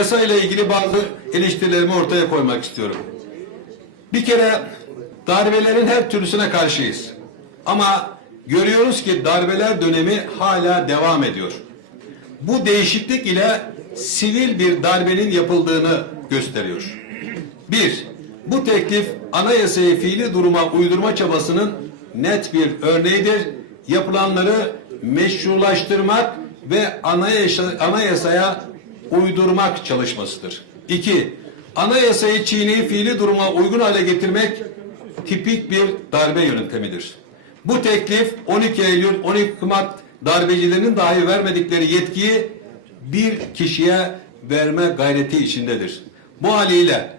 Yasa ile ilgili bazı eleştirilerimi ortaya koymak istiyorum. Bir kere darbelerin her türlüsüne karşıyız. Ama görüyoruz ki darbeler dönemi hala devam ediyor. Bu değişiklik ile sivil bir darbenin yapıldığını gösteriyor. Bir, bu teklif anayasayı fiili duruma uydurma çabasının net bir örneğidir. Yapılanları meşrulaştırmak ve anayasa, anayasaya uydurmak çalışmasıdır. İki, anayasayı çiğneyip fiili duruma uygun hale getirmek tipik bir darbe yöntemidir. Bu teklif 12 Eylül 12 Mart darbecilerinin dahi vermedikleri yetkiyi bir kişiye verme gayreti içindedir. Bu haliyle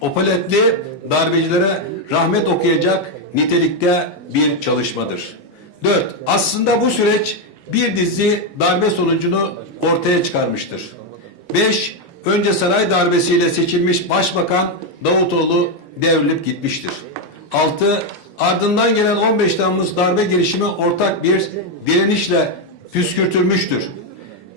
Opaletli darbecilere rahmet okuyacak nitelikte bir çalışmadır. Dört, aslında bu süreç bir dizi darbe sonucunu ortaya çıkarmıştır. Beş, önce saray darbesiyle seçilmiş başbakan Davutoğlu devrilip gitmiştir. Altı, ardından gelen 15 Temmuz darbe girişimi ortak bir direnişle püskürtülmüştür.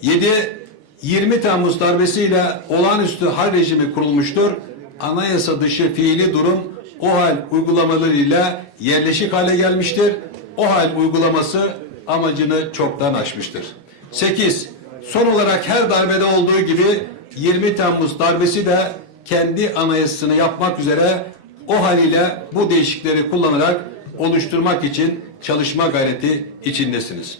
7 20 Temmuz darbesiyle olağanüstü hal rejimi kurulmuştur. Anayasa dışı fiili durum o hal uygulamalarıyla yerleşik hale gelmiştir. O hal uygulaması amacını çoktan aşmıştır. 8. Son olarak her darbede olduğu gibi 20 Temmuz darbesi de kendi anayasasını yapmak üzere o haliyle bu değişikleri kullanarak oluşturmak için çalışma gayreti içindesiniz.